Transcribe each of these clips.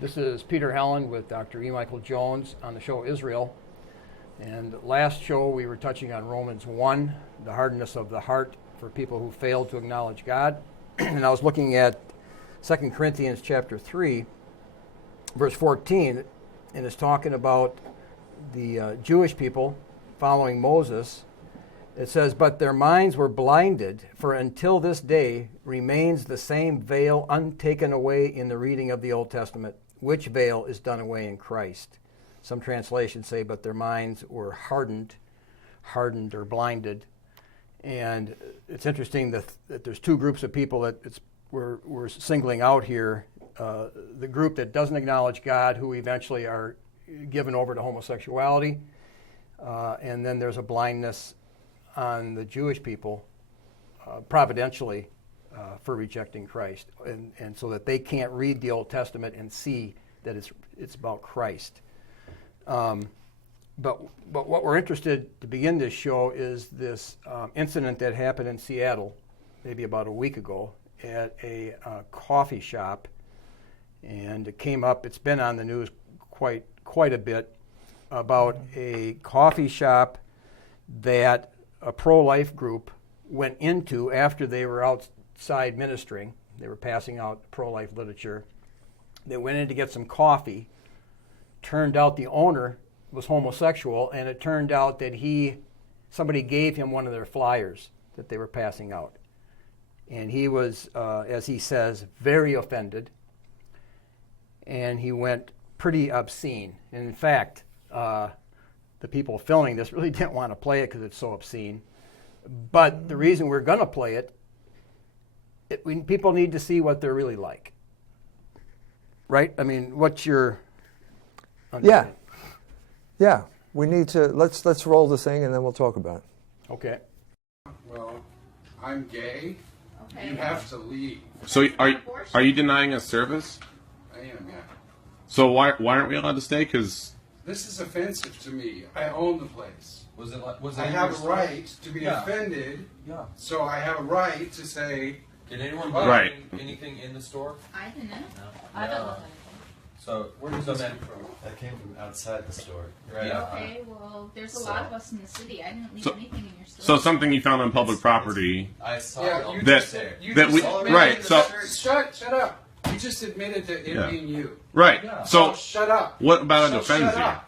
This is Peter Helland with Dr. E. Michael Jones on the show Israel. And last show we were touching on Romans 1, the hardness of the heart for people who failed to acknowledge God. And I was looking at 2 Corinthians chapter 3, verse 14, and it's talking about the Jewish people following Moses. It says, "But their minds were blinded, for until this day remains the same veil untaken away in the reading of the Old Testament, which veil is done away in Christ." Some translations say, but their minds were hardened or blinded. And it's interesting that there's two groups of people that we're singling out here. The group that doesn't acknowledge God, who eventually are given over to homosexuality. And then there's a blindness on the Jewish people, providentially, for rejecting Christ. And so that they can't read the Old Testament and see that it's about Christ. But what we're interested to begin this show is this incident that happened in Seattle maybe about a week ago at a coffee shop, and it came up. It's been on the news quite a bit about a coffee shop that a pro-life group went into after they were outside ministering. They were passing out pro-life literature. They went in to get some coffee. Turned out the owner was homosexual, and it turned out that somebody gave him one of their flyers that they were passing out. And he was, as he says, very offended, and he went pretty obscene. And in fact, the people filming this really didn't want to play it because it's so obscene. But the reason we're going to play it, people need to see what they're really like. Right? I mean, what's your... Yeah. We need to let's roll the thing and then we'll talk about it. Okay. Well, I'm gay. Okay. You have to leave. So are you denying us service? I am, yeah. So why aren't we allowed to stay? Because This is offensive to me. I own the place. Was it I have a right to be offended. Yeah. So I have a right to say. Did anyone Right. buy anything in the store? I didn't. No. I don't look So where does that come from? That came from outside the store. Right. at Okay, well, there's a lot of us in the city. I didn't leave So- anything in your store. so something you found on public property. I saw Yeah, it. you That- just said. You that just we- admitted right, that- so- Shut up. You just admitted to it Yeah. being you. Right. Yeah. So shut up. what about it So offends shut you? up.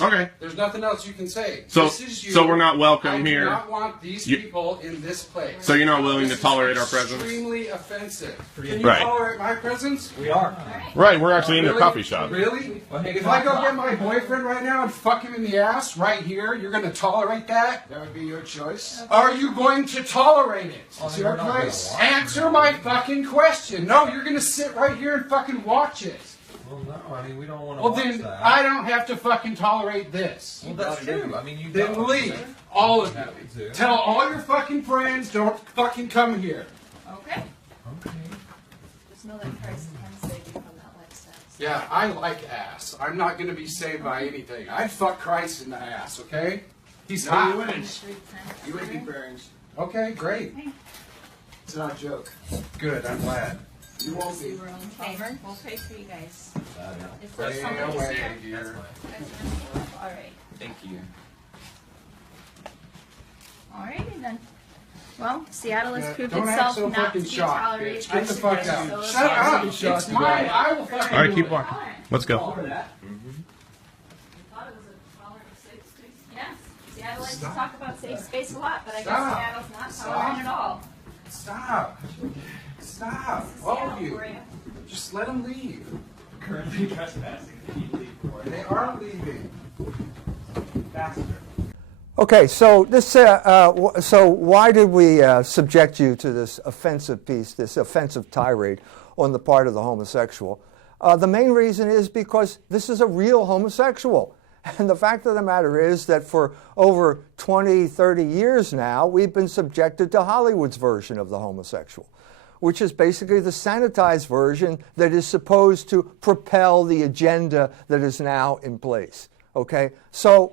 Okay. There's nothing else you can say. So This is you. so we're not welcome I here. do not want these You- people in this place. So you're not willing This to tolerate our is presence? extremely offensive. Can you Right. tolerate my presence? We are. Right. We're actually in a Really? coffee shop. Really? If I go get my boyfriend right now and fuck him in the ass right here, you're going to tolerate that? That would be your choice. Are you going to tolerate it? It's your place. Answer my fucking question. No, you're going to sit right here and fucking watch it. Well, no, I mean we don't want to Well, watch then that. I don't have to fucking tolerate this. Well, that's true. I mean, you Then don't. leave. All of Happy you. to. Tell all your fucking friends, don't fucking come here. Okay. Okay. Just know that Christ can save you from that lifestyle. Yeah, I like ass. I'm not going to be saved by anything. I'd fuck Christ in the ass, okay? He's hot. You would be bearings. Okay, great. It's not a joke. Good, I'm glad. You won't be. Okay, we'll pray for you guys. If Stay there's somebody away, here. dear. All right. Thank you. All righty then. Well, Seattle has proved Don't act itself so not to fucking be shocked, tolerated. bitch. Get the fuck out. So Shut up. It's mine. I will fucking All right. do Keep it. walking. Let's go. thought it was a tolerant safe space. Yes. Seattle likes to talk about safe space a lot, but I guess Stop. Seattle's not Stop. tolerant at all. Stop. Stop. All of you. Just let them leave. Currently trespassing. They are leaving. Faster. Okay, so so why did we subject you to this offensive piece, this offensive tirade on the part of the homosexual? The main reason is because this is a real homosexual. And the fact of the matter is that for over 20, 30 years now, we've been subjected to Hollywood's version of the homosexual, which is basically the sanitized version that is supposed to propel the agenda that is now in place. Okay, so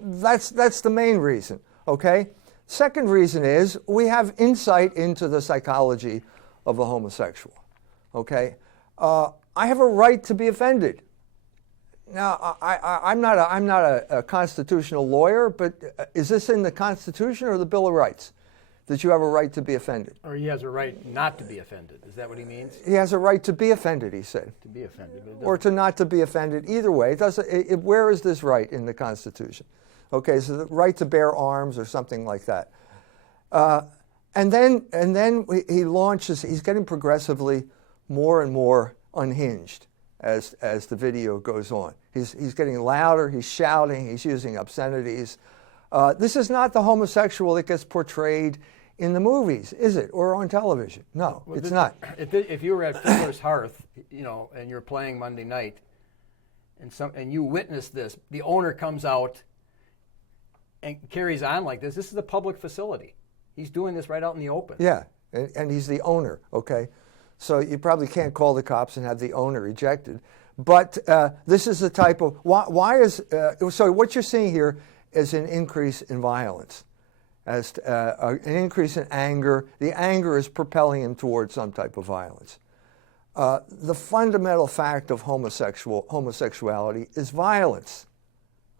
that's the main reason. Okay, second reason is we have insight into the psychology of the homosexual. Okay, I have a right to be offended. Now, I'm not a constitutional lawyer, but is this in the Constitution or the Bill of Rights, that you have a right to be offended? Or he has a right not to be offended. Is that what he means? He has a right to be offended, he said. To be offended. But it Or to not to be offended. Either way, it doesn't. Where is this right in the Constitution? Okay, so the right to bear arms or something like that. And then he launches. He's getting progressively more and more unhinged as the video goes on. He's getting louder. He's shouting. He's using obscenities. This is not the homosexual that gets portrayed in the movies, is it, or on television? No, Well, it's not. If you were at Fiddler's Hearth, and you're playing Monday night, and you witness this, the owner comes out and carries on like this. This is a public facility. He's doing this right out in the open. Yeah, and he's the owner, okay? So you probably can't call the cops and have the owner ejected. But this is the type of, so what you're seeing here is an increase in violence, as an increase in anger. The anger is propelling him towards some type of violence. The fundamental fact of homosexuality is violence,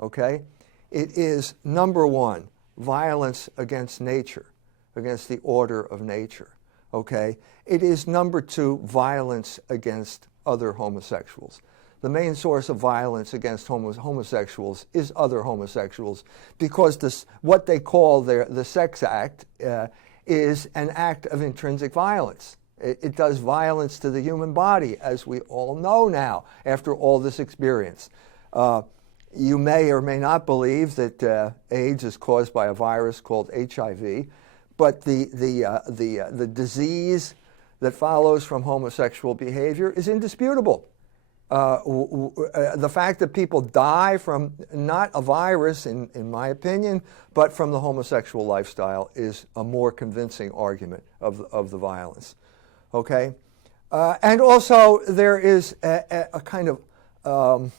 okay? It is, number one, violence against nature, against the order of nature, okay? It is, number two, violence against other homosexuals. The main source of violence against homosexuals is other homosexuals, because what they call the sex act is an act of intrinsic violence. It does violence to the human body, as we all know now after all this experience. You may or may not believe that AIDS is caused by a virus called HIV, but the disease that follows from homosexual behavior is indisputable. The fact that people die from not a virus, in my opinion, but from the homosexual lifestyle is a more convincing argument of the violence. Okay? And also there is a kind of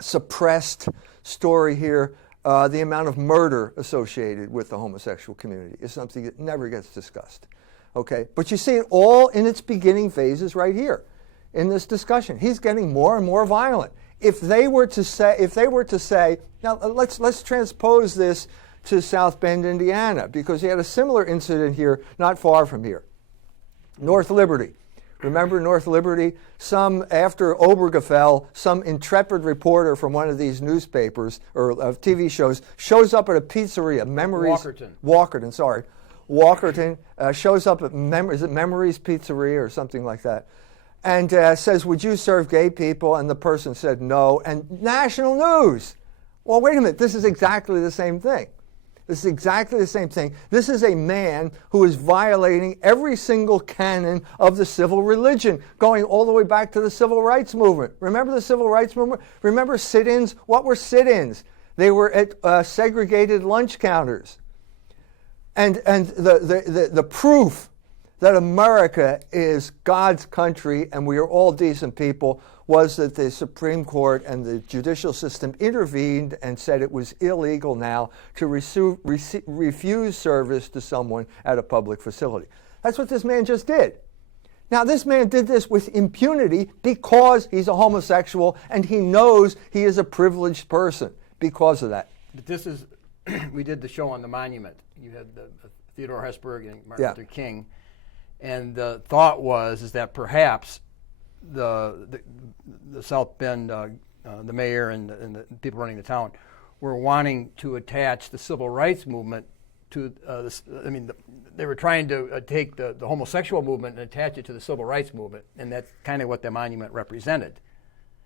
suppressed story here. The amount of murder associated with the homosexual community is something that never gets discussed. Okay? But you see it all in its beginning phases right here in this discussion. He's getting more and more violent. If they were to say, now let's transpose this to South Bend, Indiana, because he had a similar incident here not far from here. North Liberty. Remember North Liberty? After Obergefell, some intrepid reporter from one of these newspapers or TV shows shows up at a pizzeria, Walkerton, sorry. Walkerton shows up at Memories Pizzeria or something like that, and says, "Would you serve gay people?" And the person said no, and national news. Well, wait a minute, this is exactly the same thing. This is exactly the same thing. This is a man who is violating every single canon of the civil religion, going all the way back to the civil rights movement. Remember the civil rights movement? Remember sit-ins? What were sit-ins? They were at segregated lunch counters. And the proof that America is God's country and we are all decent people was that the Supreme Court and the judicial system intervened and said it was illegal now to refuse service to someone at a public facility. That's what this man just did. Now, this man did this with impunity because he's a homosexual and he knows he is a privileged person because of that. But this is, we did the show on the monument. You had Theodore Hesburgh and Martin Luther King. And the thought is that perhaps the South Bend, the mayor and the people running the town were wanting to attach the civil rights movement to they were trying to take the homosexual movement and attach it to the civil rights movement, and that's kind of what the monument represented.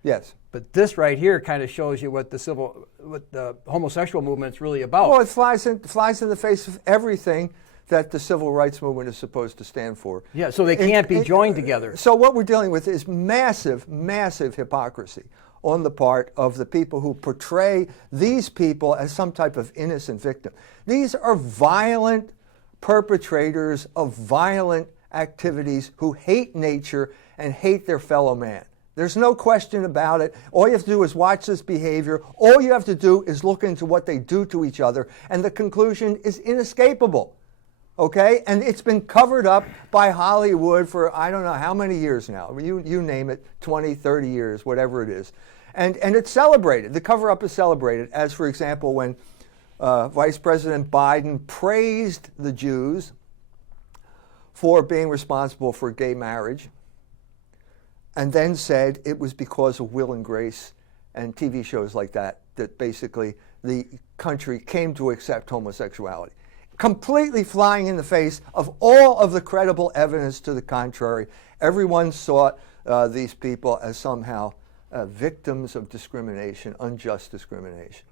Yes. But this right here kind of shows you what the homosexual movement's really about. Well, it flies in the face of everything that the civil rights movement is supposed to stand for. Yeah, so they can't be joined together. So what we're dealing with is massive, massive hypocrisy on the part of the people who portray these people as some type of innocent victim. These are violent perpetrators of violent activities who hate nature and hate their fellow man. There's no question about it. All you have to do is watch this behavior. All you have to do is look into what they do to each other, and the conclusion is inescapable. Okay? And it's been covered up by Hollywood for I don't know how many years now. You name it, 20, 30 years, whatever it is. And it's celebrated. The cover-up is celebrated, as, for example, when Vice President Biden praised the Jews for being responsible for gay marriage and then said it was because of Will and Grace and TV shows like that basically the country came to accept homosexuality. Completely flying in the face of all of the credible evidence to the contrary. Everyone saw these people as somehow victims of discrimination, unjust discrimination.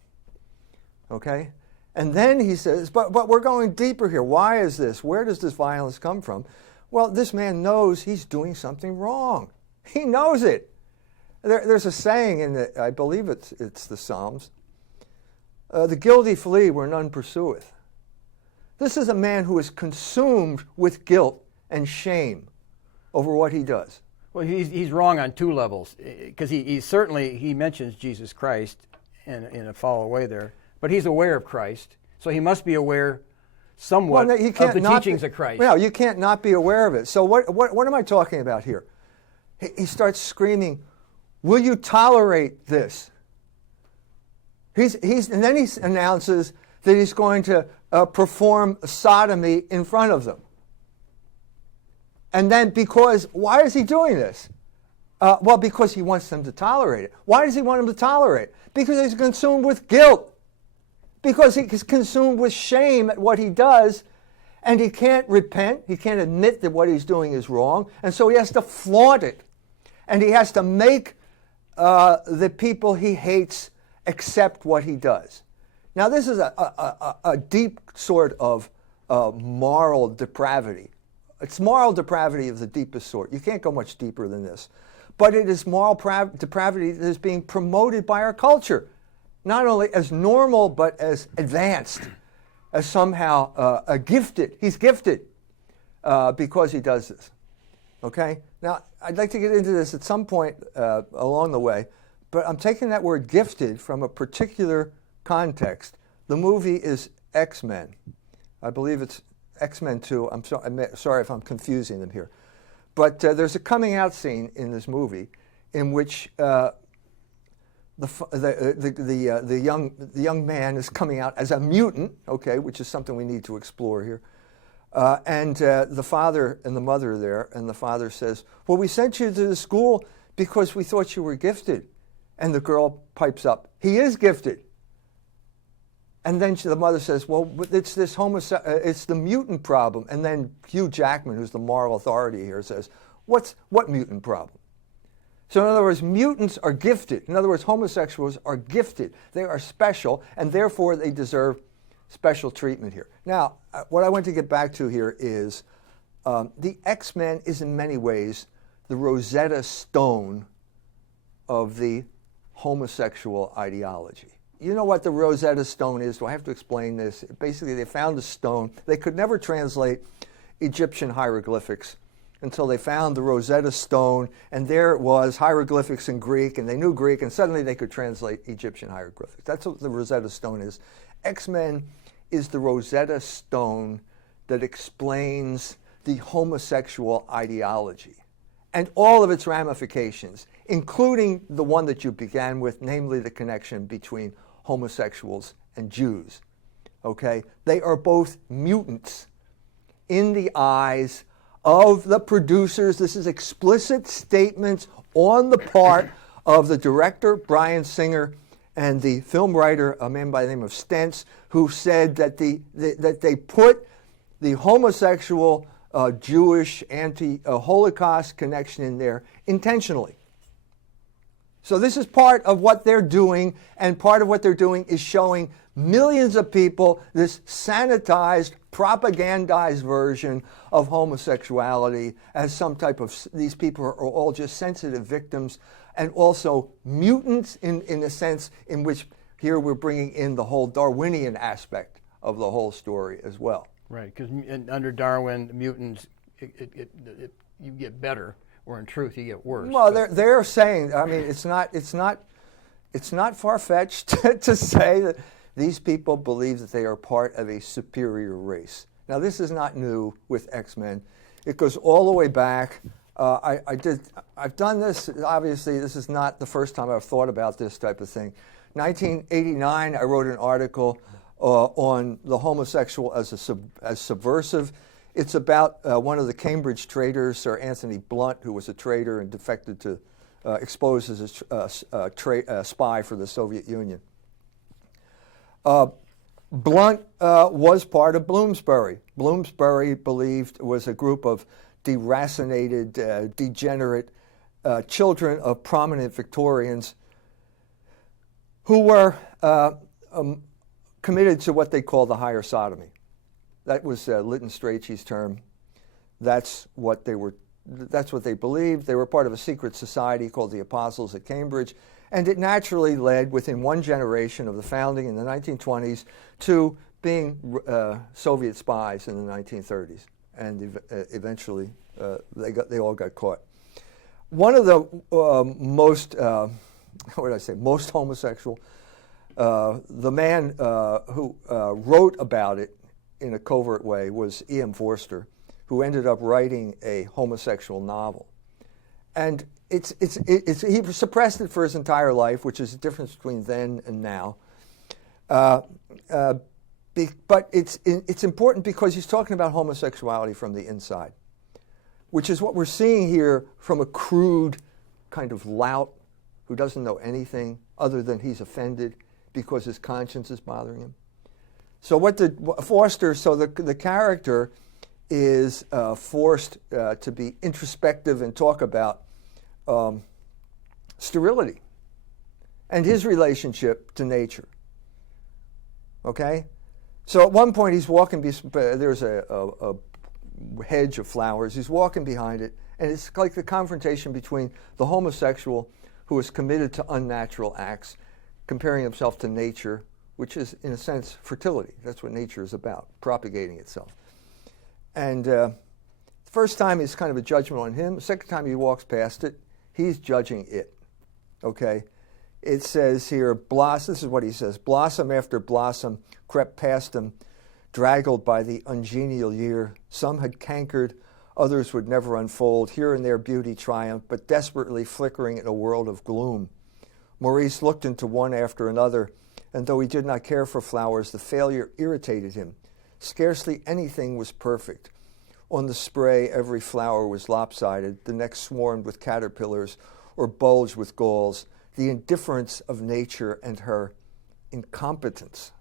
Okay? And then he says, but we're going deeper here. Why is this? Where does this violence come from? Well, this man knows he's doing something wrong. He knows it. There's a saying in I believe it's the Psalms, the guilty flee where none pursueth. This is a man who is consumed with guilt and shame over what he does. Well, he's wrong on two levels, because he certainly mentions Jesus Christ in a follow away there, but he's aware of Christ, so he must be aware somewhat of the teachings of Christ. Well, you can't not be aware of it. So what am I talking about here? He starts screaming, "Will you tolerate this?" And then he announces that he's going to perform sodomy in front of them. And then why is he doing this? Well, because he wants them to tolerate it. Why does he want them to tolerate it? Because he's consumed with guilt. Because he's consumed with shame at what he does, and he can't repent. He can't admit that what he's doing is wrong, and so he has to flaunt it. And he has to make the people he hates accept what he does. Now, this is a deep sort of moral depravity. It's moral depravity of the deepest sort. You can't go much deeper than this. But it is moral depravity that is being promoted by our culture, not only as normal, but as advanced, as somehow gifted. He's gifted because he does this. Okay? Now, I'd like to get into this at some point along the way, but I'm taking that word gifted from a particular context. The movie is X-Men. I believe it's X-Men 2. I'm sorry if I'm confusing them here. But there's a coming out scene in this movie in which the young man is coming out as a mutant, okay, which is something we need to explore here. And the father and the mother are there, and the father says, "Well, we sent you to the school because we thought you were gifted." And the girl pipes up, "He is gifted." And then the mother says, "Well, it's this it's the mutant problem." And then Hugh Jackman, who's the moral authority here, says, what mutant problem? So in other words, mutants are gifted. In other words, homosexuals are gifted. They are special, and therefore they deserve special treatment here. Now, what I want to get back to here is the X-Men is in many ways the Rosetta Stone of the homosexual ideology. You know what the Rosetta Stone is? Do I have to explain this? Basically, they found a stone. They could never translate Egyptian hieroglyphics until they found the Rosetta Stone, and there it was, hieroglyphics in Greek, and they knew Greek, and suddenly they could translate Egyptian hieroglyphics. That's what the Rosetta Stone is. X-Men is the Rosetta Stone that explains the homosexual ideology and all of its ramifications, including the one that you began with, namely the connection between homosexuals and Jews. Okay? They are both mutants in the eyes of the producers. This is explicit statements on the part of the director, Bryan Singer, and the film writer, a man by the name of Stentz, who said that they put the homosexual Jewish anti-Holocaust connection in there intentionally. So this is part of what they're doing, and part of what they're doing is showing millions of people this sanitized, propagandized version of homosexuality as some type of, these people are all just sensitive victims, and also mutants in the sense in which here we're bringing in the whole Darwinian aspect of the whole story as well. Right, because under Darwin, mutants, you get better, or in truth, you get worse. Well, they're saying, I mean, it's not far-fetched to say that these people believe that they are part of a superior race. Now, this is not new with X-Men. It goes all the way back. I've done this. Obviously, this is not the first time I've thought about this type of thing. 1989, I wrote an article on the homosexual as subversive. It's about one of the Cambridge traitors, Sir Anthony Blunt, who was a traitor and defected to expose as a spy for the Soviet Union. Blunt was part of Bloomsbury. Bloomsbury believed was a group of deracinated, degenerate children of prominent Victorians who were committed to what they call the higher sodomy. That was Lytton Strachey's term. That's what they were. That's what they believed. They were part of a secret society called the Apostles at Cambridge, and it naturally led, within one generation of the founding in the 1920s, to being Soviet spies in the 1930s, and eventually they all got caught. One of the most homosexual, the man who wrote about it in a covert way was E.M. Forster, who ended up writing a homosexual novel. And he suppressed it for his entire life, which is the difference between then and now. But it's important because he's talking about homosexuality from the inside, which is what we're seeing here from a crude kind of lout who doesn't know anything other than he's offended because his conscience is bothering him. So the character is forced to be introspective and talk about sterility and his relationship to nature. Okay? So at one point he's walking, there's a hedge of flowers, he's walking behind it, and it's like the confrontation between the homosexual who is committed to unnatural acts, comparing himself to nature, which is, in a sense, fertility. That's what nature is about, propagating itself. And the first time is kind of a judgment on him. The second time he walks past it, he's judging it. Okay? It says here, this is what he says, blossom after blossom crept past him, draggled by the ungenial year. Some had cankered, others would never unfold. Here and there beauty triumphed, but desperately flickering in a world of gloom. Maurice looked into one after another, and though he did not care for flowers, the failure irritated him. Scarcely anything was perfect. On the spray, every flower was lopsided, the next swarmed with caterpillars or bulged with galls. The indifference of nature and her incompetence.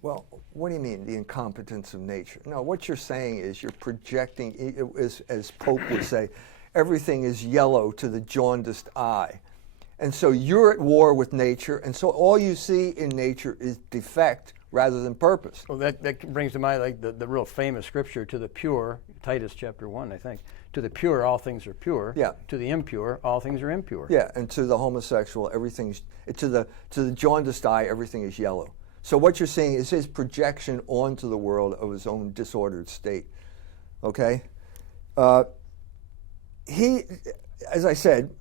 Well, what do you mean, the incompetence of nature? No, what you're saying is you're projecting, as Pope would say, everything is yellow to the jaundiced eye. And so you're at war with nature, and so all you see in nature is defect rather than purpose. Well, that brings to mind like the real famous scripture, to the pure, Titus chapter 1, I think. To the pure, all things are pure. Yeah. To the impure, all things are impure. Yeah, and to the homosexual, to the jaundiced eye, everything is yellow. So what you're seeing is his projection onto the world of his own disordered state. Okay? As I said,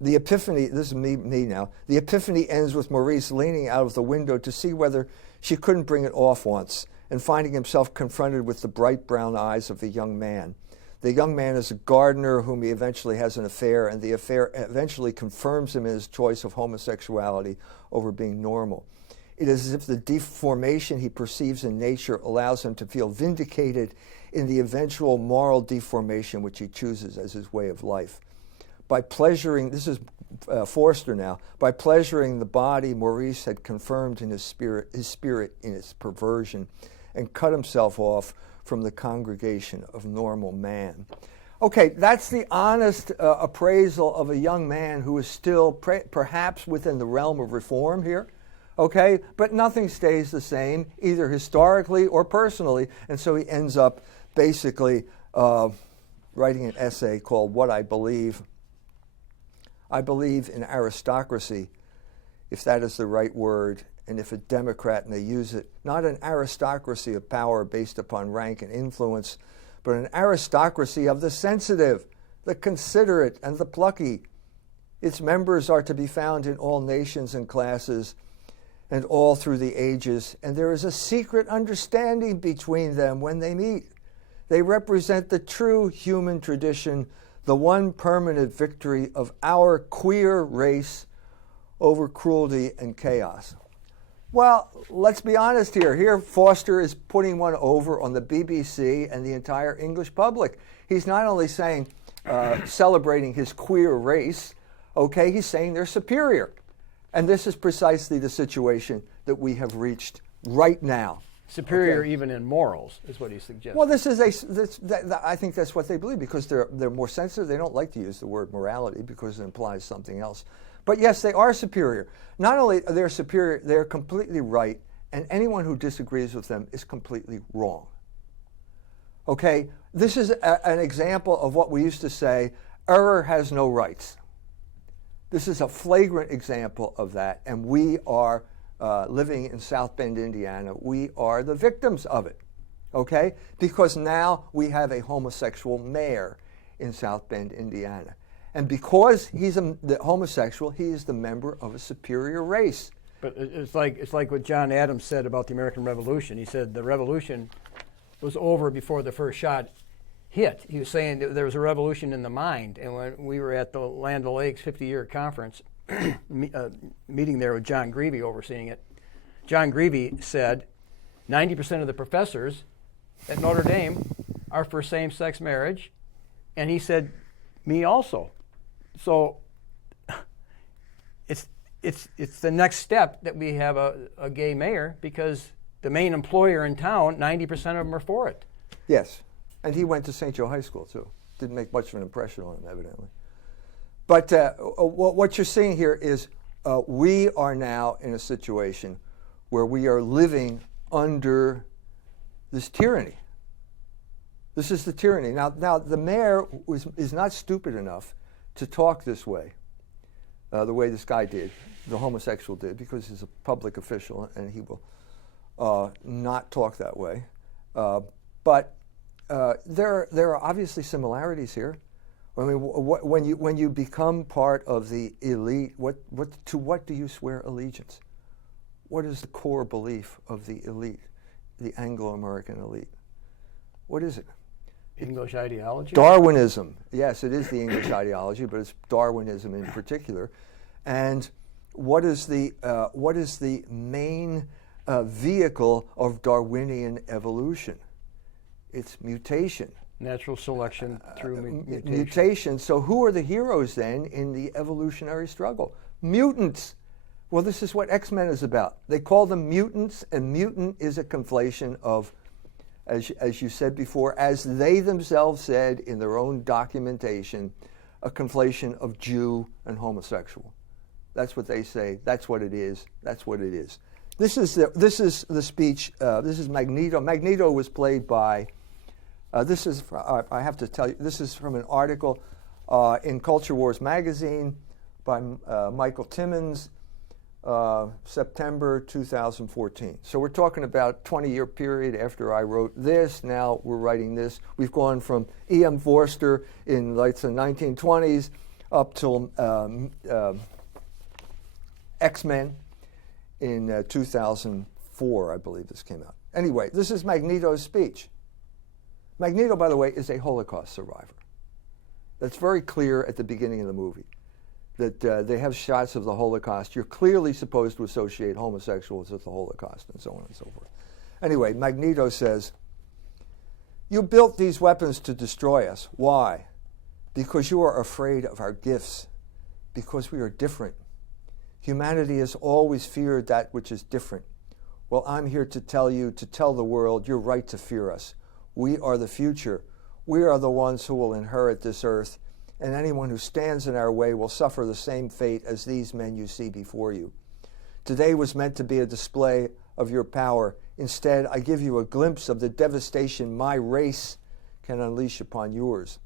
the epiphany, this is me now, the epiphany ends with Maurice leaning out of the window to see whether she couldn't bring it off once, and finding himself confronted with the bright brown eyes of a young man. The young man is a gardener whom he eventually has an affair, and the affair eventually confirms him in his choice of homosexuality over being normal. It is as if the deformation he perceives in nature allows him to feel vindicated in the eventual moral deformation which he chooses as his way of life. By pleasuring, this is Forster now, by pleasuring the body, Maurice had confirmed in his spirit in its perversion, and cut himself off from the congregation of normal man. Okay, that's the honest appraisal of a young man who is still perhaps within the realm of reform here. Okay, but nothing stays the same, either historically or personally, and so he ends up basically writing an essay called What I Believe. I believe in aristocracy, if that is the right word, and if a Democrat may use it, not an aristocracy of power based upon rank and influence, but an aristocracy of the sensitive, the considerate, and the plucky. Its members are to be found in all nations and classes, and all through the ages, and there is a secret understanding between them when they meet. They represent the true human tradition, the one permanent victory of our queer race over cruelty and chaos. Well, let's be honest here. Here, Foster is putting one over on the BBC and the entire English public. He's not only saying, celebrating his queer race, okay, he's saying they're superior. And this is precisely the situation that we have reached right now. Superior Okay. even in morals is what he suggests. Well, I think that's what they believe because they're more sensitive. They don't like to use the word morality because it implies something else. But yes, they are superior. Not only are they superior, they're completely right, and anyone who disagrees with them is completely wrong. Okay, this is an example of what we used to say, error has no rights. This is a flagrant example of that, and we are living in South Bend, Indiana. We are the victims of it, okay? Because now we have a homosexual mayor in South Bend, Indiana. And because he's the homosexual, he is the member of a superior race. But it's like what John Adams said about the American Revolution. He said the revolution was over before the first shot hit. He was saying that there was a revolution in the mind. And when we were at the Land O'Lakes 50-year conference, meeting there with John Greevey overseeing it, John Greevey said 90% of the professors at Notre Dame are for same-sex marriage. And he said, me also. So it's the next step that we have a gay mayor because the main employer in town, 90% of them are for it. Yes, and he went to St. Joe High School too. Didn't make much of an impression on him, evidently. But what you're seeing here is we are now in a situation where we are living under this tyranny. This is the tyranny. Now the mayor is not stupid enough to talk this way, the way this guy did, the homosexual did, because he's a public official and he will not talk that way. But there are obviously similarities here. I mean, when you become part of the elite, to what do you swear allegiance? What is the core belief of the elite, the Anglo-American elite? What is it? English ideology? Darwinism. Yes, it is the English ideology, but it's Darwinism in particular. And what is the main vehicle of Darwinian evolution? It's mutation. Natural selection through mutation. Mutation. So who are the heroes then in the evolutionary struggle? Mutants. Well, this is what X-Men is about. They call them mutants, and mutant is a conflation of, as you said before, as they themselves said in their own documentation, a conflation of Jew and homosexual. That's what they say. That's what it is. That's what it is. This is the speech. This is Magneto. Magneto was played by. I have to tell you. This is from an article in Culture Wars magazine by Michael Timmons, September 2014. So we're talking about 20-year period after I wrote this. Now we're writing this. We've gone from E.M. Forster in like the 1920s up till X-Men in 2004, I believe this came out. Anyway, this is Magneto's speech. Magneto, by the way, is a Holocaust survivor. That's very clear at the beginning of the movie, that they have shots of the Holocaust. You're clearly supposed to associate homosexuals with the Holocaust and so on and so forth. Anyway, Magneto says, "You built these weapons to destroy us. Why? Because you are afraid of our gifts, because we are different. Humanity has always feared that which is different. Well, I'm here to tell the world, you're right to fear us. We are the future. We are the ones who will inherit this earth, and anyone who stands in our way will suffer the same fate as these men you see before you. Today was meant to be a display of your power. Instead, I give you a glimpse of the devastation my race can unleash upon yours.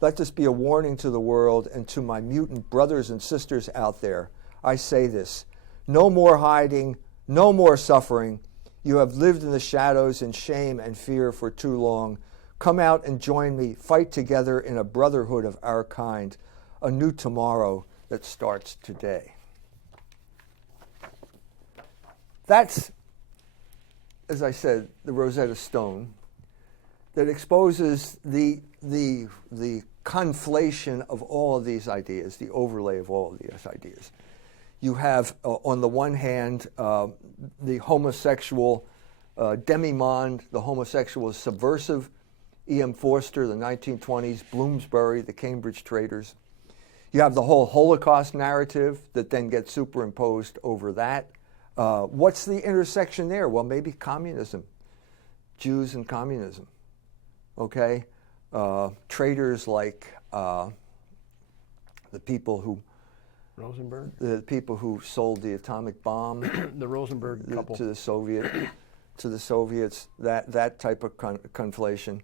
Let this be a warning to the world and to my mutant brothers and sisters out there. I say this, no more hiding, no more suffering. You have lived in the shadows in shame and fear for too long. Come out and join me. Fight together in a brotherhood of our kind, a new tomorrow that starts today." That's, as I said, the Rosetta Stone that exposes the conflation of all of these ideas, the overlay of all of these ideas. You have, on the one hand, the homosexual demi-monde, the homosexual is subversive, E.M. Forster, the 1920s, Bloomsbury, the Cambridge Traders. You have the whole Holocaust narrative that then gets superimposed over that. What's the intersection there? Well, maybe communism, Jews and communism, okay? Traders like the people who Rosenberg? the people who sold the atomic bomb The Rosenberg couple. to the Soviets, that type of conflation.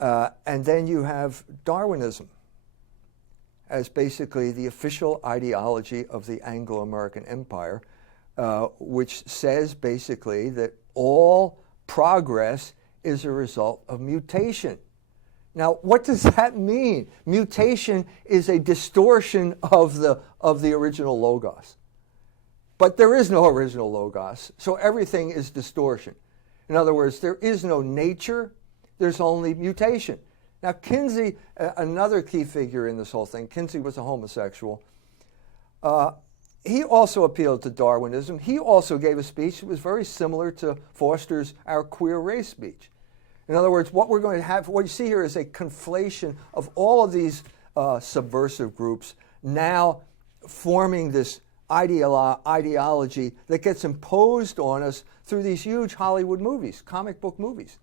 And then you have Darwinism as basically the official ideology of the Anglo-American Empire, which says basically that all progress is a result of mutation. Now, what does that mean? Mutation is a distortion of the original logos. But there is no original logos, so everything is distortion. In other words, there is no nature, there's only mutation. Now, Kinsey, another key figure in this whole thing, Kinsey was a homosexual. He also appealed to Darwinism. He also gave a speech that was very similar to Forster's Our Queer Race speech. In other words, what we're going to have, what you see here is a conflation of all of these subversive groups now forming this ideology that gets imposed on us through these huge Hollywood movies, comic book movies,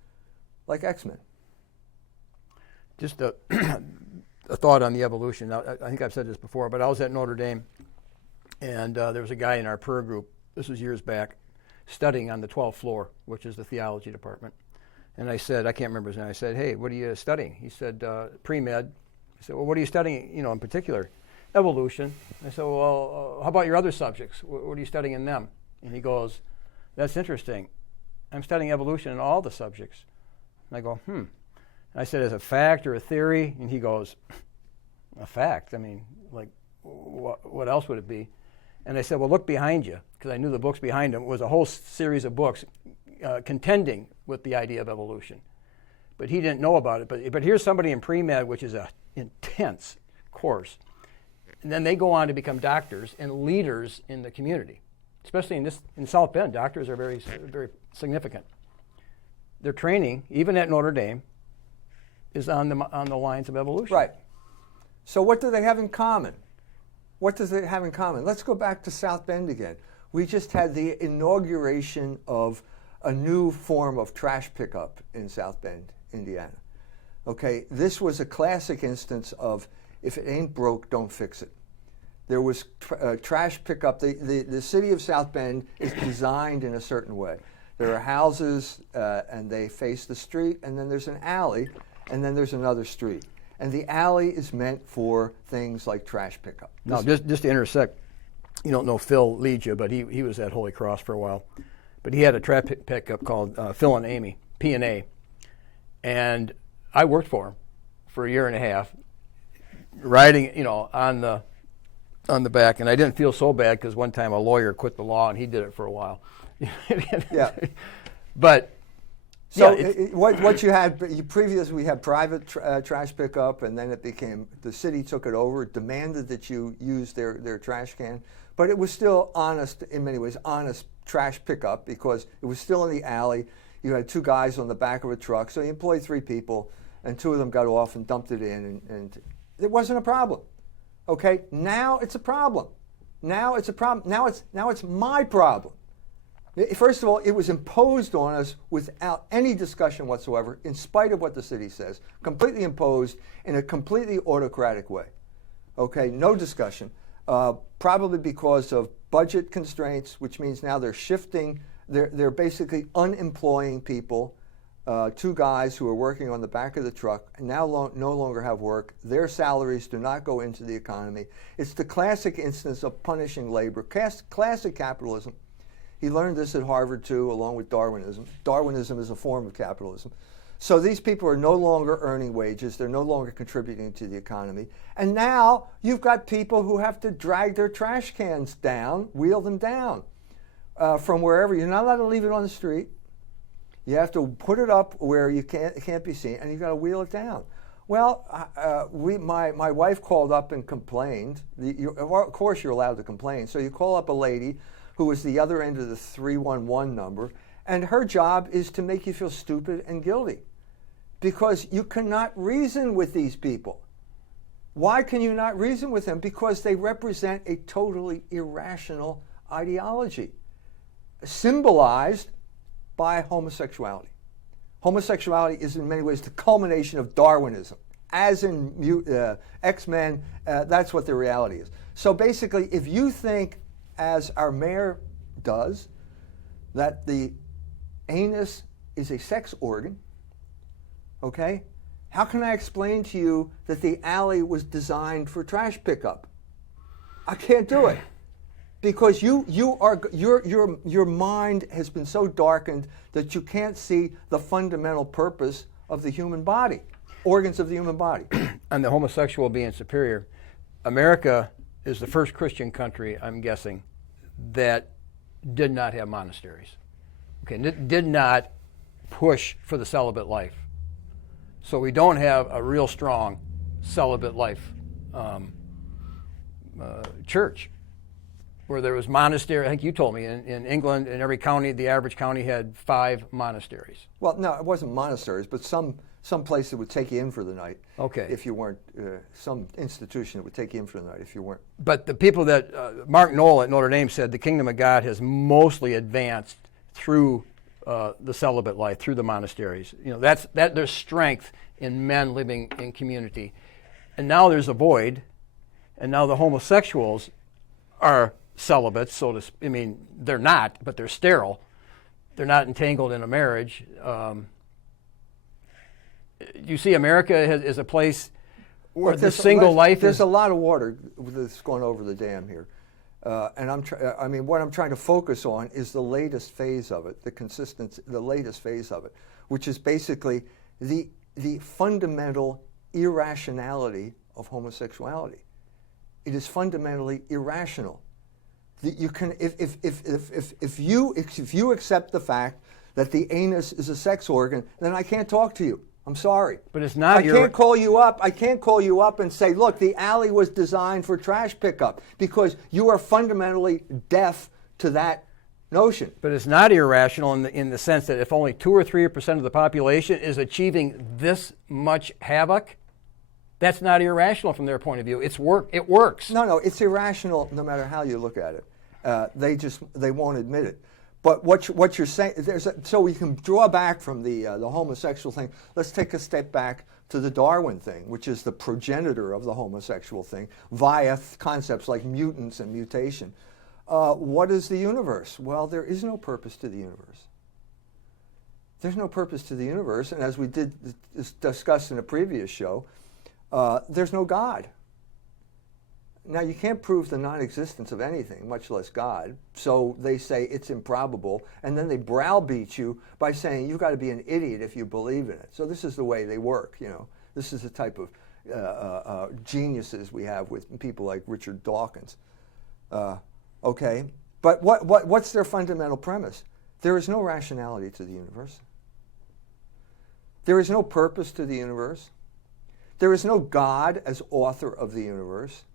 like X-Men. Just a thought on the evolution. Now, I think I've said this before, but I was at Notre Dame, and there was a guy in our prayer group, this was years back, studying on the 12th floor, which is the theology department. And I said, I can't remember his name, I said, hey, what are you studying? He said, pre-med. I said, well, what are you studying, in particular? Evolution. I said, well, how about your other subjects? What are you studying in them? And he goes, that's interesting. I'm studying evolution in all the subjects. And I go, And I said, as a fact or a theory? And he goes, a fact. I mean, like, what else would it be? And I said, well, look behind you, because I knew the books behind him was a whole series of books contending with the idea of evolution. But he didn't know about it. But here's somebody in pre-med, which is an intense course. And then they go on to become doctors and leaders in the community, especially in South Bend. Doctors are very, very significant. Their training, even at Notre Dame, is on the lines of evolution. Right. So what do they have in common? What does it have in common? Let's go back to South Bend again. We just had the inauguration of a new form of trash pickup in South Bend, Indiana. Okay, this was a classic instance of if it ain't broke, don't fix it. There was trash pickup. The city of South Bend is designed in a certain way. There are houses and they face the street, and then there's an alley, and then there's another street. And the alley is meant for things like trash pickup. Now, just to intersect, you don't know Phil Legia, but he was at Holy Cross for a while. But he had a trash pickup called Phil and Amy, P&A. And I worked for him for a year and a half, riding, on the back. And I didn't feel so bad because one time a lawyer quit the law and he did it for a while. Yeah. But so what you had previously, we had private trash pickup, and then it became the city took it over, demanded that you use their trash can, but it was still honest in many ways, honest trash pickup because it was still in the alley. You had two guys on the back of a truck, so you employed 3 people, and 2 of them got off and dumped it in, and it wasn't a problem. Okay, now it's a problem. Now it's a problem. Now it's my problem. First of all, it was imposed on us without any discussion whatsoever, in spite of what the city says, completely imposed in a completely autocratic way. Okay, no discussion, probably because of budget constraints, which means now they're shifting, they're basically unemploying people. 2 guys who are working on the back of the truck now no longer have work. Their salaries do not go into the economy. It's the classic instance of punishing labor, classic capitalism. He learned this at Harvard too, along with Darwinism. Darwinism is a form of capitalism. So these people are no longer earning wages. They're no longer contributing to the economy. And now you've got people who have to drag their trash cans down, wheel them down. from wherever. You're not allowed to leave it on the street. You have to put it up where it can't be seen, and you've got to wheel it down. Well, my wife called up and complained. Of course, you're allowed to complain. So you call up a lady who is the other end of the 311 number, and her job is to make you feel stupid and guilty because you cannot reason with these people. Why can you not reason with them? Because they represent a totally irrational ideology, symbolized by homosexuality. Homosexuality is in many ways the culmination of Darwinism. As in X-Men, that's what the reality is. So basically, if you think, as our mayor does, that the anus is a sex organ, okay, how can I explain to you that the alley was designed for trash pickup? I can't do it. Because your mind has been so darkened that you can't see the fundamental purpose of the human body, organs of the human body. And the homosexual being superior, America is the first Christian country, I'm guessing, that did not have monasteries. Okay, did not push for the celibate life. So we don't have a real strong celibate life church. Where there was monastery, I think you told me, in England, in every county, the average county had 5 monasteries. Well, no, it wasn't monasteries, but some place that would take you in for the night. Okay. If you weren't, some institution that would take you in for the night if you weren't. But the people that, Mark Knoll at Notre Dame said the kingdom of God has mostly advanced through the celibate life, through the monasteries. You know, there's strength in men living in community. And now there's a void, and now the homosexuals are celibates, I mean, they're not, but they're sterile. They're not entangled in a marriage. You see, America is a place where the single life There's a lot of water that's going over the dam here. And what I'm trying to focus on is the latest phase of it, the latest phase of it, which is basically the fundamental irrationality of homosexuality. It is fundamentally irrational. You can, if you accept the fact that the anus is a sex organ, then I can't talk to you. I'm sorry. But it's not. I can't call you up and say, look, the alley was designed for trash pickup, because you are fundamentally deaf to that notion. But it's not irrational in the sense that if only 2 or 3% of the population is achieving this much havoc, that's not irrational from their point of view. It works. No, it's irrational no matter how you look at it. They won't admit it. But what you're saying, so we can draw back from the homosexual thing. Let's take a step back to the Darwin thing, which is the progenitor of the homosexual thing, via concepts like mutants and mutation. What is the universe? Well, there is no purpose to the universe. There's no purpose to the universe, and as we did discuss in a previous show, there's no God. Now, you can't prove the non-existence of anything, much less God, so they say it's improbable, and then they browbeat you by saying you've got to be an idiot if you believe in it. So this is the way they work, you know. This is the type of geniuses we have with people like Richard Dawkins. Okay, but what's their fundamental premise? There is no rationality to the universe. There is no purpose to the universe. There is no God as author of the universe.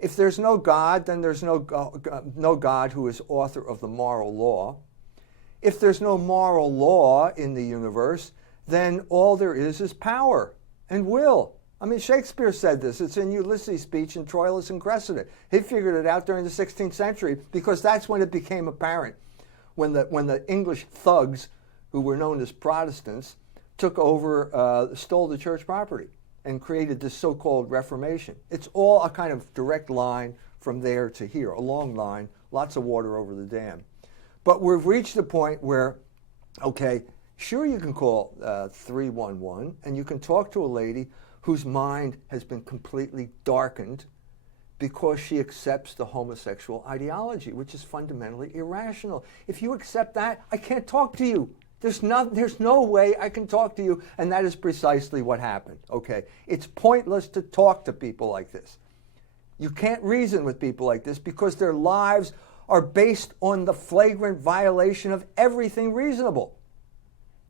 If there's no God, then there's no God who is author of the moral law. If there's no moral law in the universe, then all there is power and will. I mean, Shakespeare said this. It's in Ulysses' speech in Troilus and Cressida. He figured it out during the 16th century because that's when it became apparent, when the English thugs, who were known as Protestants, took over, stole the church property, and created this so-called Reformation. It's all a kind of direct line from there to here, a long line, lots of water over the dam. But we've reached the point where, okay, sure, you can call 311 and you can talk to a lady whose mind has been completely darkened because she accepts the homosexual ideology, which is fundamentally irrational. If you accept that, I can't talk to you. There's no way I can talk to you, and that is precisely what happened, okay? It's pointless to talk to people like this. You can't reason with people like this because their lives are based on the flagrant violation of everything reasonable.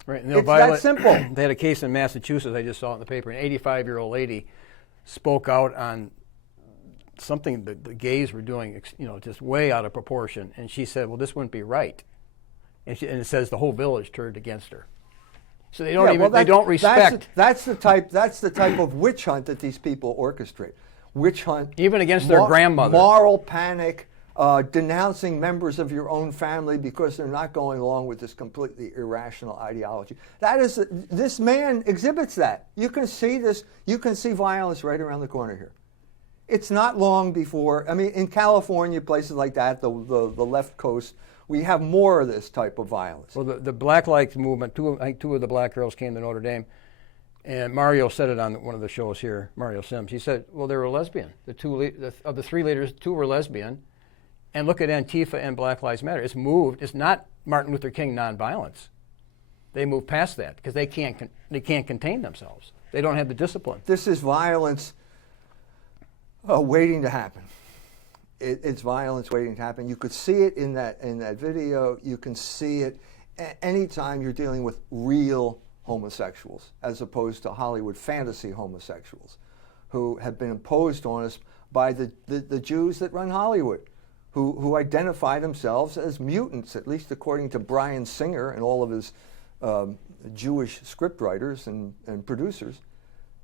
Right, and It's that simple. They had a case in Massachusetts, I just saw it in the paper, an 85-year-old lady spoke out on something that the gays were doing, just way out of proportion, and she said, well, this wouldn't be right. And it says the whole village turned against her. So they don't they don't respect. That's the type of witch hunt that these people orchestrate. Witch hunt, even against their grandmother. Moral panic, denouncing members of your own family because they're not going along with this completely irrational ideology. This man exhibits that. You can see this. You can see violence right around the corner here. It's not long before. I mean, in California, places like that, the left coast, we have more of this type of violence. Well, the Black Lives Movement. I think two of the black girls came to Notre Dame. And Mario said it on one of the shows here, Mario Sims. He said, well, they were lesbian. Of the three leaders, two were lesbian. And look at Antifa and Black Lives Matter. It's moved. It's not Martin Luther King nonviolence. They moved past that because they can't contain themselves. They don't have the discipline. This is violence waiting to happen. It's violence waiting to happen. You could see it in that video. You can see it anytime you're dealing with real homosexuals as opposed to Hollywood fantasy homosexuals who have been imposed on us by the Jews that run Hollywood, who identify themselves as mutants, at least according to Bryan Singer and all of his Jewish scriptwriters and producers.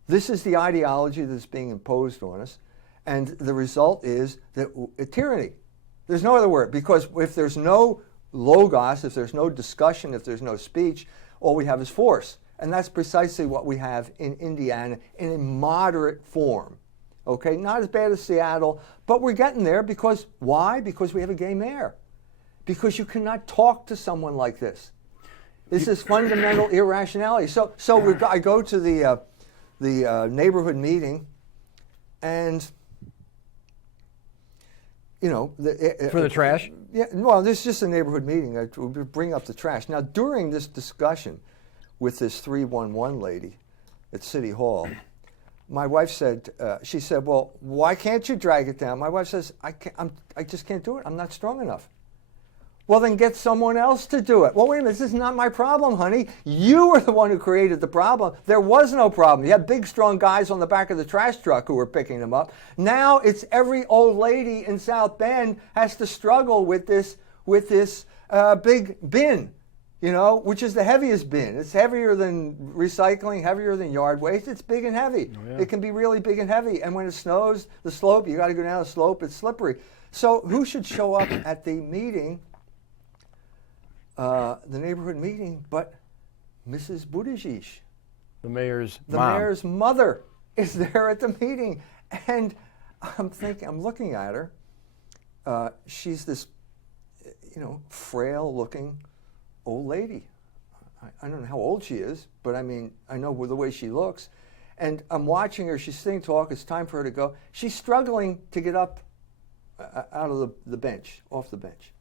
This is the ideology that's being imposed on us, and the result is that tyranny. There's no other word, because if there's no logos, if there's no discussion, if there's no speech, all we have is force. And that's precisely what we have in Indiana in a moderate form. Okay, not as bad as Seattle, but we're getting there because, why? Because we have a gay mayor. Because you cannot talk to someone like this. This is fundamental irrationality. So I go to the neighborhood meeting, and for the trash? Yeah, well, this is just a neighborhood meeting. I bring up the trash. Now, during this discussion with this 311 lady at City Hall, my wife said, she said, well, why can't you drag it down? My wife says, I just can't do it. I'm not strong enough. Well, then get someone else to do it. Well, wait a minute. This is not my problem, honey. You were the one who created the problem. There was no problem. You had big, strong guys on the back of the trash truck who were picking them up. Now it's every old lady in South Bend has to struggle with this big bin, which is the heaviest bin. It's heavier than recycling, heavier than yard waste. It's big and heavy. Oh, yeah. It can be really big and heavy. And when it snows, the slope, you got to go down the slope. It's slippery. So who should show up at the meeting? The neighborhood meeting, but Mrs. Buttigieg, the mayor's mayor's mother, is there at the meeting, and I'm looking at her. She's this, frail-looking old lady. I don't know how old she is, but I mean, I know the way she looks, and I'm watching her. She's sitting talk. It's time for her to go. She's struggling to get up out of the bench, off the bench.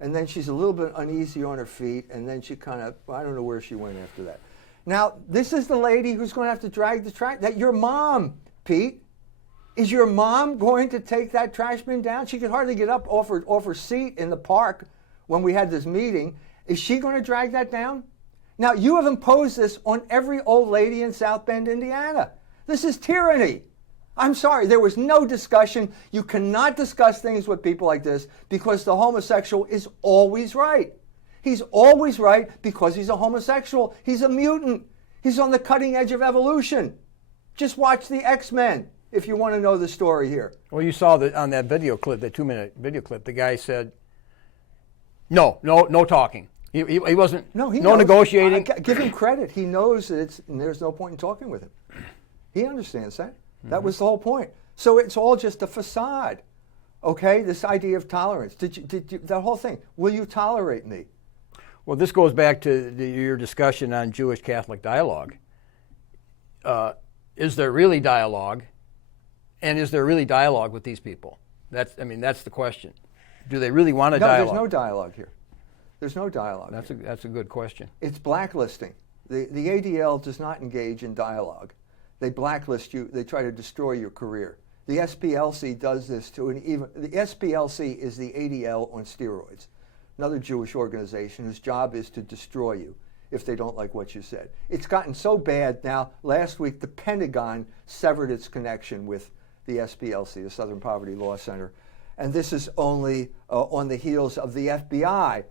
And then she's a little bit uneasy on her feet, and then she kind of, I don't know where she went after that. Now, this is the lady who's going to have to drag the trash. That your mom, Pete. Is your mom going to take that trash bin down? She could hardly get up off her seat in the park when we had this meeting. Is she going to drag that down? Now, you have imposed this on every old lady in South Bend, Indiana. This is tyranny. I'm sorry, there was no discussion. You cannot discuss things with people like this because the homosexual is always right. He's always right because he's a homosexual. He's a mutant. He's on the cutting edge of evolution. Just watch the X-Men if you want to know the story here. Well, you saw that on that video clip, that 2-minute video clip, the guy said, no talking. He wasn't, no negotiating. Give him credit. He knows that there's no point in talking with him. He understands that. That was the whole point. So it's all just a facade, okay? This idea of tolerance. Did you that whole thing? Will you tolerate me? Well, this goes back to your discussion on Jewish-Catholic dialogue. Is there really dialogue, and is there really dialogue with these people? That's the question. Do they really want a dialogue? No, there's no dialogue here. There's no dialogue. That's a good question. It's blacklisting. The ADL does not engage in dialogue. They blacklist you. They try to destroy your career. The SPLC does this too, and even the SPLC is the ADL on steroids, another Jewish organization whose job is to destroy you if they don't like what you said. It's gotten so bad now. Last week, the Pentagon severed its connection with the SPLC, the Southern Poverty Law Center, and this is only on the heels of the FBI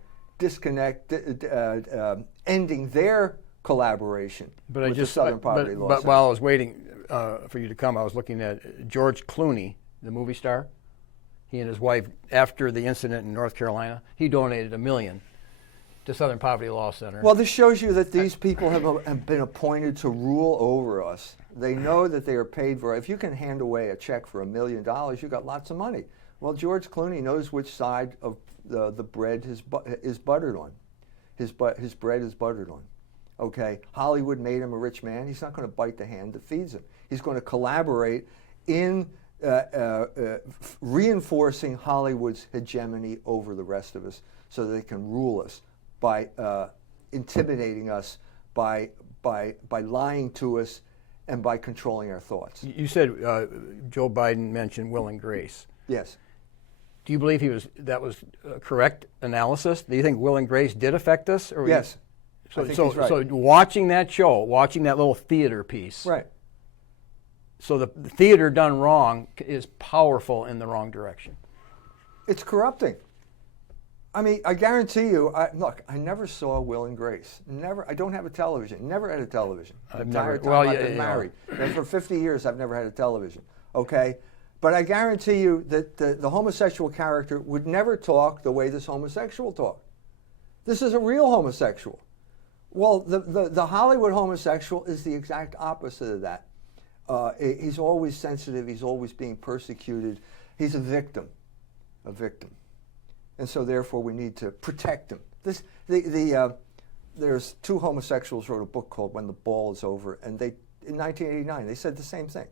ending their collaboration with the Southern Poverty Law Center. But while I was waiting for you to come, I was looking at George Clooney, the movie star. He and his wife, after the incident in North Carolina, he donated $1 million to Southern Poverty Law Center. Well, this shows you that these people have been appointed to rule over us. They know that they are paid for. If you can hand away a check for $1 million, you've got lots of money. Well, George Clooney knows which side of the bread is buttered on. His bread is buttered on. Okay, Hollywood made him a rich man. He's not going to bite the hand that feeds him. He's going to collaborate in reinforcing Hollywood's hegemony over the rest of us so that they can rule us by intimidating us, by lying to us, and by controlling our thoughts. You said Joe Biden mentioned Will and Grace. Yes. Do you believe that was a correct analysis? Do you think Will and Grace did affect us? Or Yes. So, I think so, he's right. so watching that show, watching that little theater piece. Right. So the theater done wrong is powerful in the wrong direction. It's corrupting. I mean, I guarantee you, look, I never saw Will and Grace. Never. I don't have a television. Never had a television. The entire time I've been married. And for 50 years, I've never had a television. Okay? But I guarantee you that the homosexual character would never talk the way this homosexual talked. This is a real homosexual. Well, the Hollywood homosexual is the exact opposite of that. He's always sensitive. He's always being persecuted. He's a victim. And so therefore we need to protect him. There's two homosexuals wrote a book called When the Ball is Over, and in 1989 they said the same thing.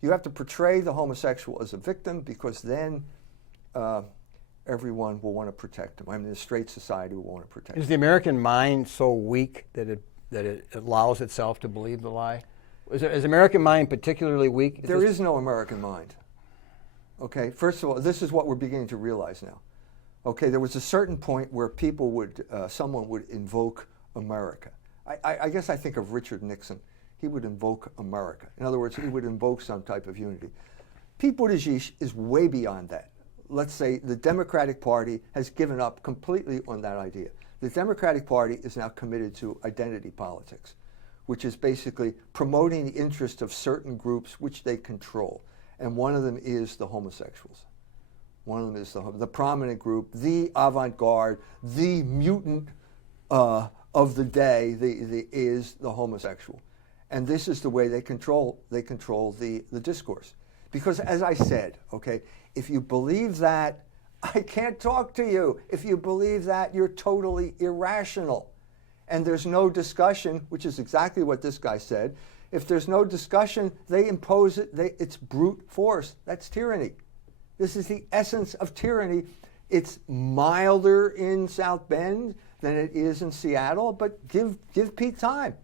You have to portray the homosexual as a victim because then everyone will want to protect him. I mean, the straight society will want to protect him. Is the American mind so weak that it allows itself to believe the lie? Is American mind particularly weak? There is no American mind. Okay, first of all, this is what we're beginning to realize now. Okay, there was a certain point where someone would invoke America. I guess I think of Richard Nixon. He would invoke America. In other words, he would invoke some type of unity. Pete Buttigieg is way beyond that. Let's say the Democratic Party has given up completely on that idea. The Democratic Party is now committed to identity politics, which is basically promoting the interest of certain groups which they control. And one of them is the homosexuals. One of them is the prominent group, the avant-garde, the mutant of the day is the homosexual. And this is the way they control the discourse. Because as I said, okay, if you believe that, I can't talk to you. If you believe that, you're totally irrational. And there's no discussion, which is exactly what this guy said. If there's no discussion, they impose it. It's brute force. That's tyranny. This is the essence of tyranny. It's milder in South Bend than it is in Seattle, but give Pete time.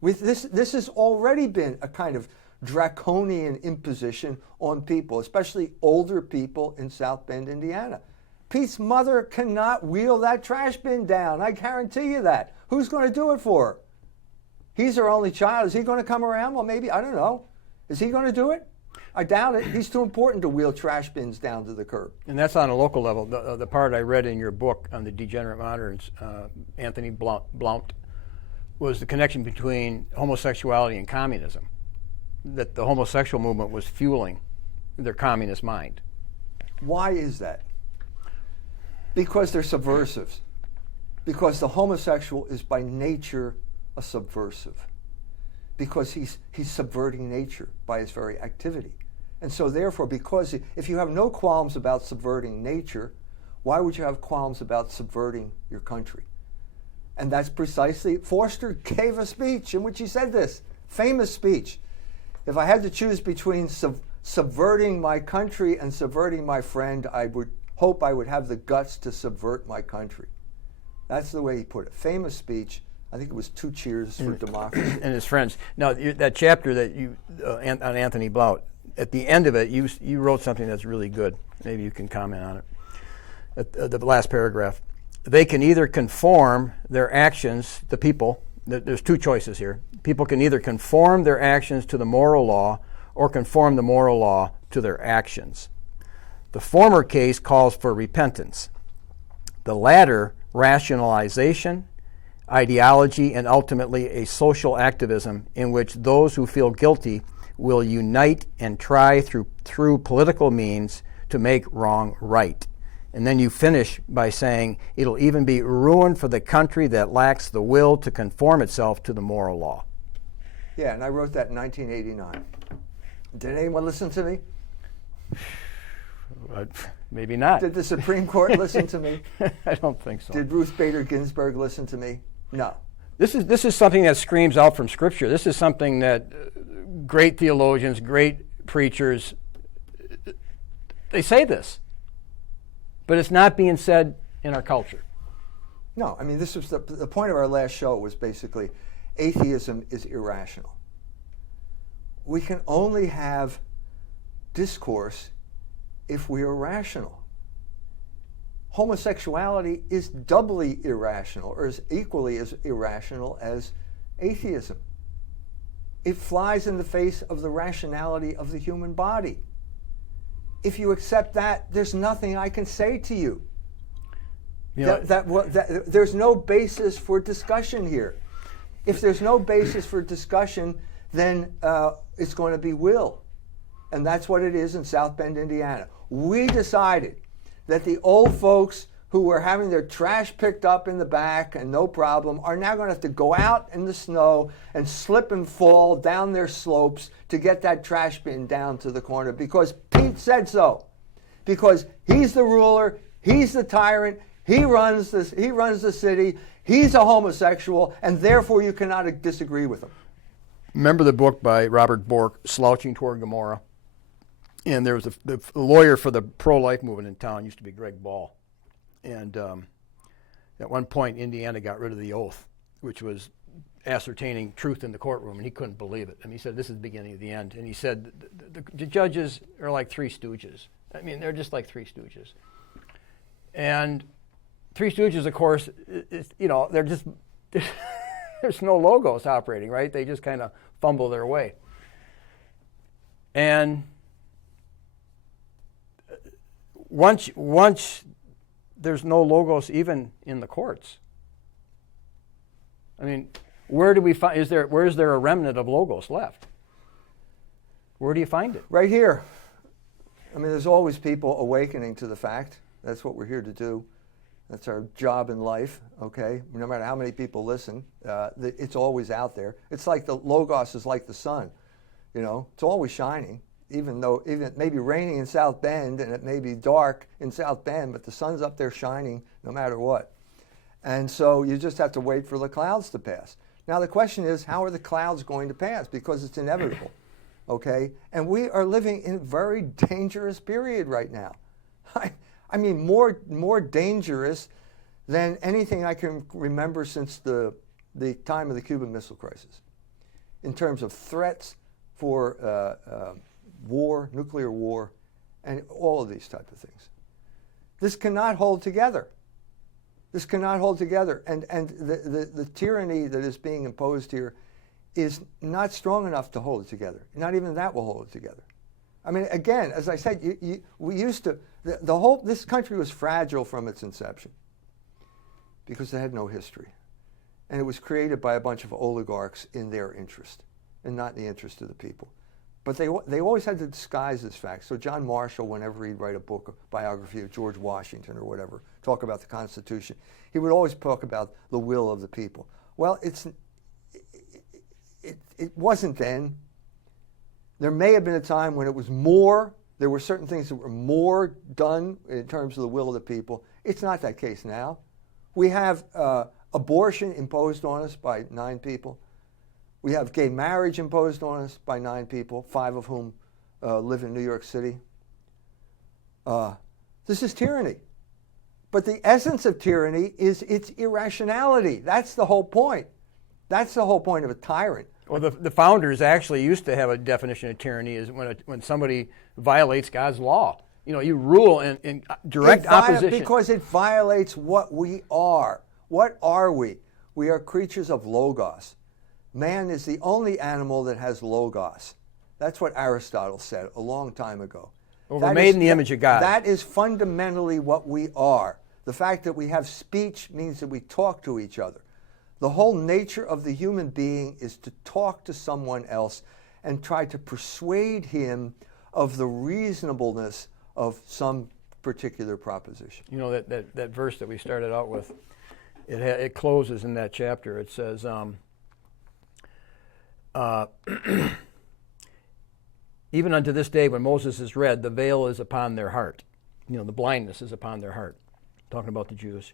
With this has already been a kind of draconian imposition on people, especially older people in South Bend, Indiana. Pete's mother cannot wheel that trash bin down. I guarantee you that. Who's going to do it for her? He's her only child. Is he going to come around? Well, maybe. I don't know. Is he going to do it? I doubt it. He's too important to wheel trash bins down to the curb. And that's on a local level. The part I read in your book on the Degenerate Moderns, Anthony Blount, was the connection between homosexuality and communism, that the homosexual movement was fueling their communist mind. Why is that? Because they're subversives. Because the homosexual is by nature a subversive. Because he's subverting nature by his very activity. And so therefore, because if you have no qualms about subverting nature, why would you have qualms about subverting your country? And that's precisely, Forster gave a speech in which he said this, famous speech. If I had to choose between subverting my country and subverting my friend, I would hope I would have the guts to subvert my country. That's the way he put it. Famous speech. I think it was 2 cheers for democracy. And his friends. Now, that chapter that you on Anthony Blount, at the end of it, you wrote something that's really good. Maybe you can comment on it. At the last paragraph. They can either conform their actions, the people, there's two choices here. People can either conform their actions to the moral law or conform the moral law to their actions. The former case calls for repentance. The latter, rationalization, ideology, and ultimately a social activism in which those who feel guilty will unite and try through political means to make wrong right. And then you finish by saying it'll even be ruin for the country that lacks the will to conform itself to the moral law. Yeah, and I wrote that in 1989. Did anyone listen to me? Maybe not. Did the Supreme Court listen to me? I don't think so. Did Ruth Bader Ginsburg listen to me? No. This is something that screams out from Scripture. This is something that great theologians, great preachers, they say this. But it's not being said in our culture. No, I mean, this was the point of our last show was basically atheism is irrational. We can only have discourse if we are rational. Homosexuality is doubly irrational, or is equally as irrational as atheism. It flies in the face of the rationality of the human body. If you accept that, there's nothing I can say to you. There's no basis for discussion here. If there's no basis for discussion, then it's going to be will. And that's what it is in South Bend, Indiana. We decided that the old folks who were having their trash picked up in the back and no problem are now going to have to go out in the snow and slip and fall down their slopes to get that trash bin down to the corner because Pete said so. Because he's the ruler, he's the tyrant, he runs the city, he's a homosexual, and therefore you cannot disagree with him. Remember the book by Robert Bork, Slouching Toward Gomorrah? And there was the lawyer for the pro-life movement in town used to be Greg Ball. And at one point, Indiana got rid of the oath, which was ascertaining truth in the courtroom, and he couldn't believe it. And he said, this is the beginning of the end. And he said, the judges are like Three Stooges. I mean, they're just like Three Stooges. And Three Stooges, of course, they're just, there's no logos operating, right? They just kind of fumble their way. And once there's no logos even in the courts. I mean, where do we find? Where is there a remnant of logos left? Where do you find it? Right here. I mean, there's always people awakening to the fact. That's what we're here to do. That's our job in life. Okay, no matter how many people listen, it's always out there. It's like the logos is like the sun. It's always shining. Even it may be raining in South Bend and it may be dark in South Bend, but the sun's up there shining no matter what. And so you just have to wait for the clouds to pass. Now the question is, how are the clouds going to pass? Because it's inevitable, okay? And we are living in a very dangerous period right now. I mean, more dangerous than anything I can remember since the time of the Cuban Missile Crisis, in terms of threats for war, nuclear war, and all of these type of things. This cannot hold together. This cannot hold together. And the tyranny that is being imposed here is not strong enough to hold it together. Not even that will hold it together. I mean, again, as I said, we used to, this country was fragile from its inception because it had no history. And it was created by a bunch of oligarchs in their interest and not in the interest of the people. But they always had to disguise this fact. So John Marshall, whenever he'd write a book, a biography of George Washington or whatever, talk about the Constitution, he would always talk about the will of the people. Well, it wasn't then. There may have been a time when it was more. There were certain things that were more done in terms of the will of the people. It's not that case now. We have abortion imposed on us by 9 people. We have gay marriage imposed on us by 9 people, 5 of whom live in New York City. This is tyranny. But the essence of tyranny is its irrationality. That's the whole point. That's the whole point of a tyrant. Well, the founders actually used to have a definition of tyranny is when somebody violates God's law. You know, you rule in direct opposition. Because it violates what we are. What are we? We are creatures of logos. Man is the only animal that has logos. That's what Aristotle said a long time ago. Well, we're made in the image of God. That is fundamentally what we are. The fact that we have speech means that we talk to each other. The whole nature of the human being is to talk to someone else and try to persuade him of the reasonableness of some particular proposition. You know, that verse that we started out with, it closes in that chapter. It says, even unto this day when Moses is read, the veil is upon their heart. You know, the blindness is upon their heart. Talking about the Jews.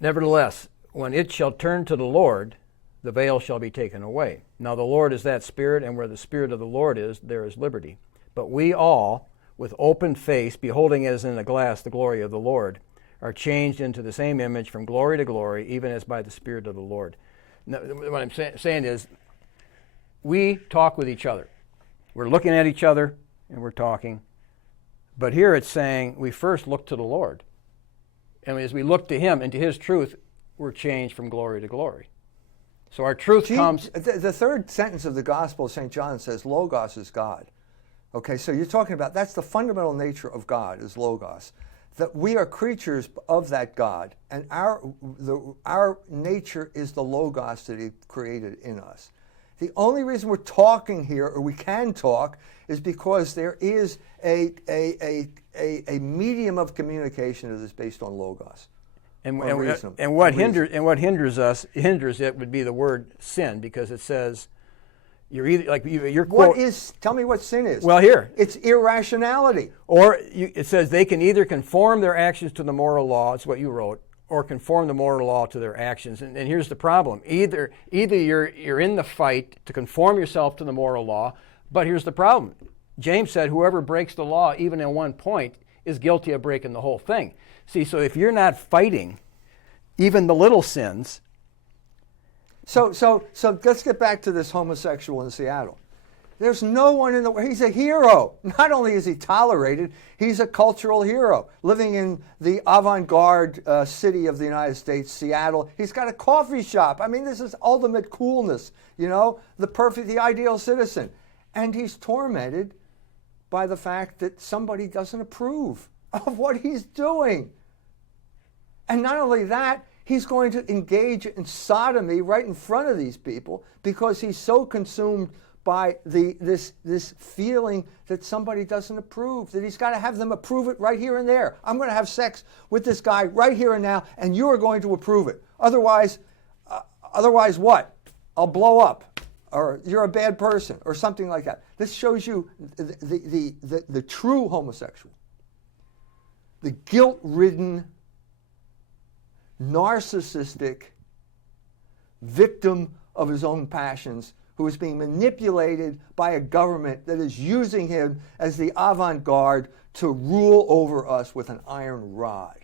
Nevertheless, when it shall turn to the Lord, the veil shall be taken away. Now the Lord is that Spirit, and where the Spirit of the Lord is, there is liberty. But we all, with open face, beholding as in a glass the glory of the Lord, are changed into the same image from glory to glory, even as by the Spirit of the Lord. Now, what I'm saying is, we talk with each other. We're looking at each other, and we're talking. But here it's saying we first look to the Lord. And as we look to Him and to His truth, we're changed from glory to glory. So our truth comes... The third sentence of the Gospel of St. John says, Logos is God. Okay, so you're talking about, that's the fundamental nature of God, is Logos. That we are creatures of that God, and our nature is the Logos that He created in us. The only reason we're talking here, or we can talk, is because there is a medium of communication that is based on Logos. And what hinders it would be the word sin, because it says you're either like you're what is, tell me what sin is. Well, here it's irrationality. Or it says they can either conform their actions to the moral law. It's what you wrote, or conform the moral law to their actions. And here's the problem: either you're in the fight to conform yourself to the moral law, but here's the problem. James said, "Whoever breaks the law, even in one point, is guilty of breaking the whole thing." See, so if you're not fighting even the little sins. So let's get back to this homosexual in Seattle. There's no one in the world. He's a hero. Not only is he tolerated, he's a cultural hero. Living in the avant-garde city of the United States, Seattle. He's got a coffee shop. I mean, this is ultimate coolness, you know, the ideal citizen. And he's tormented by the fact that somebody doesn't approve of what he's doing. And not only that, he's going to engage in sodomy right in front of these people because he's so consumed by this feeling that somebody doesn't approve, that he's got to have them approve it right here and there. I'm going to have sex with this guy right here and now, and you are going to approve it. Otherwise what? I'll blow up, or you're a bad person, or something like that. This shows you the true homosexual, the guilt-ridden, narcissistic victim of his own passions, who is being manipulated by a government that is using him as the avant-garde to rule over us with an iron rod.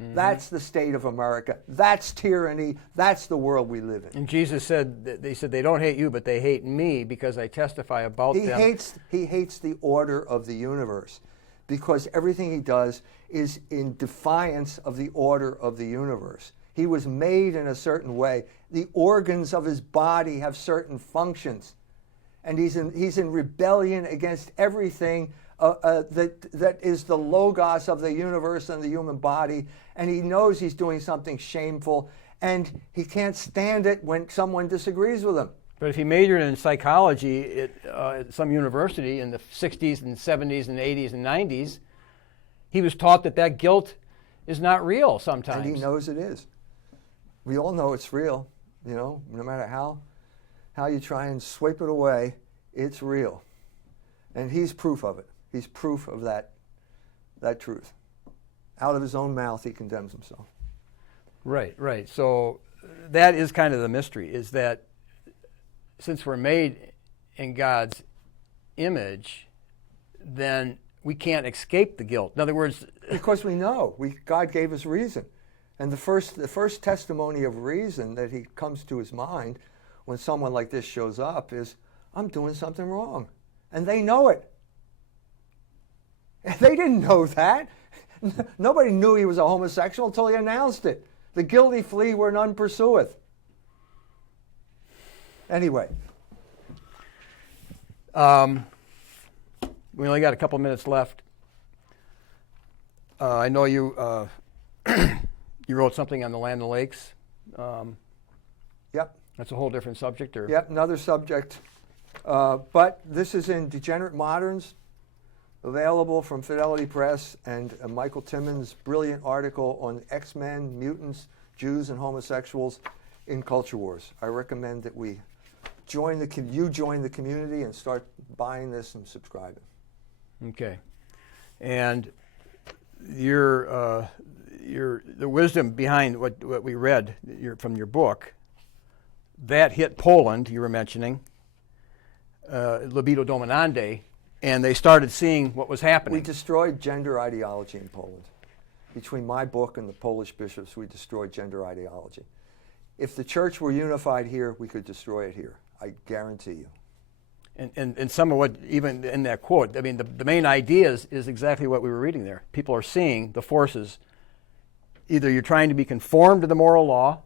Mm-hmm. That's the state of America. That's tyranny. That's the world we live in. And Jesus said, they don't hate you, but they hate me because I testify about them. He hates the order of the universe, because everything he does is in defiance of the order of the universe. He was made in a certain way. The organs of his body have certain functions. And he's in rebellion against everything that is the logos of the universe and the human body. And he knows he's doing something shameful. And he can't stand it when someone disagrees with him. But if he majored in psychology at some university in the 60s and 70s and 80s and 90s, he was taught that guilt is not real sometimes. And he knows it is. We all know it's real, you know, no matter how you try and sweep it away, it's real. And he's proof of it. He's proof of that truth. Out of his own mouth, he condemns himself. Right. So that is kind of the mystery, is that since we're made in God's image, then we can't escape the guilt. In other words, because we know God gave us reason, and the first testimony of reason that he comes to his mind when someone like this shows up is, I'm doing something wrong. And they know it. They didn't know that. Nobody knew he was a homosexual until he announced it. The guilty flee where none pursueth. Anyway. We only got a couple minutes left. I know you you wrote something on the land and lakes. Yep. That's a whole different subject, or? Yep, another subject. But this is in Degenerate Moderns, available from Fidelity Press, and Michael Timmons' brilliant article on X-Men, mutants, Jews, and homosexuals in culture wars. I recommend that we join the community and start buying this and subscribing. Okay. And the wisdom behind what we read from your book, that hit Poland, you were mentioning, libido dominandi, and they started seeing what was happening. We destroyed gender ideology in Poland. Between my book and the Polish bishops, we destroyed gender ideology. If the church were unified here, we could destroy it here. I guarantee you. And some of what, even in that quote, I mean, the main idea is exactly what we were reading there. People are seeing the forces. Either you're trying to be conformed to the moral law,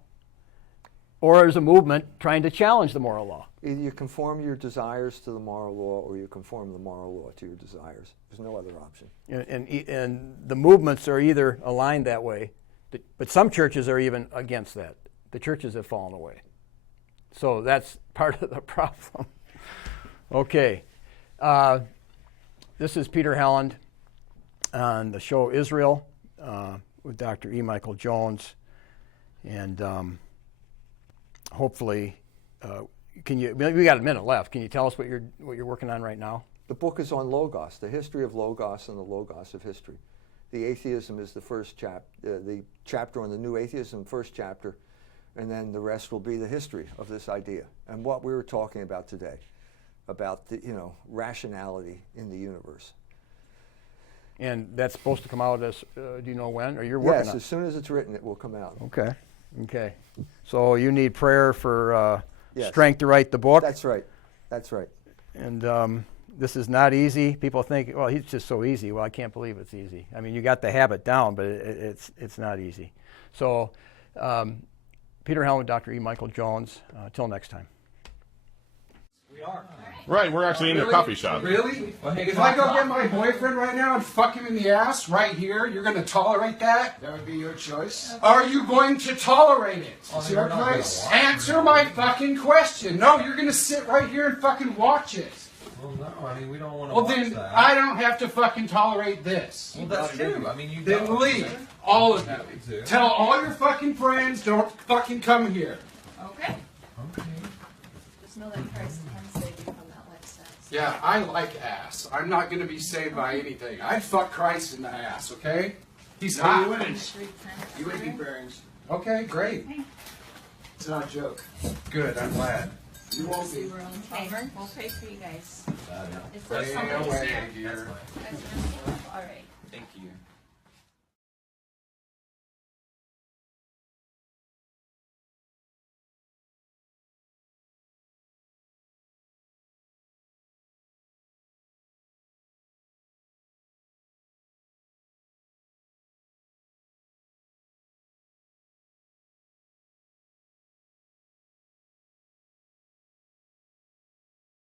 or there's a movement trying to challenge the moral law. Either you conform your desires to the moral law, or you conform the moral law to your desires. There's no other option. And the movements are either aligned that way, but some churches are even against that. The churches have fallen away. So that's part of the problem. Okay. This is Peter Helland on the show Israel with Dr. E. Michael Jones. And hopefully, we got a minute left. Can you tell us what you're working on right now? The book is on Logos, the history of Logos and the Logos of history. The atheism is the first the chapter on the new atheism, first chapter, and then the rest will be the history of this idea and what we were talking about today, about the rationality in the universe. And that's supposed to come out as, do you know when? Or you're working on it? Yes, as soon as it's written, it will come out. Okay. So you need prayer for Yes. strength to write the book? That's right. That's right. And this is not easy. People think, well, he's just so easy. Well, I can't believe it's easy. I mean, you got the habit down, but it's not easy. So Peter Helland, Dr. E. Michael Jones, till next time. We are. Right, we're actually in the coffee shop. Really? Well, hey, If I go get my boyfriend right now and fuck him in the ass right here, you're going to tolerate that? That would be your choice. Are you going to tolerate it? Oh, See you're our not gonna place? watch Answer my fucking question. No, you're going to sit right here and fucking watch it. Well, no, I mean, we don't want to Well, watch then that. I don't have to fucking tolerate this. Well, that's true. I mean, you Then don't. leave. All of Happy you. to. Tell all your fucking friends, don't fucking come here. Okay. Okay. Just know that Christ can save you from that lifestyle. Yeah, I like ass. I'm not going to be saved by anything. I'd fuck Christ in the ass, okay? He's hot. You would be bearings. Okay, great. It's not a joke. Good, I'm glad. You won't be. Okay, we'll pay for you guys. Is there Stay somebody away, here? dear. All right. Thank you.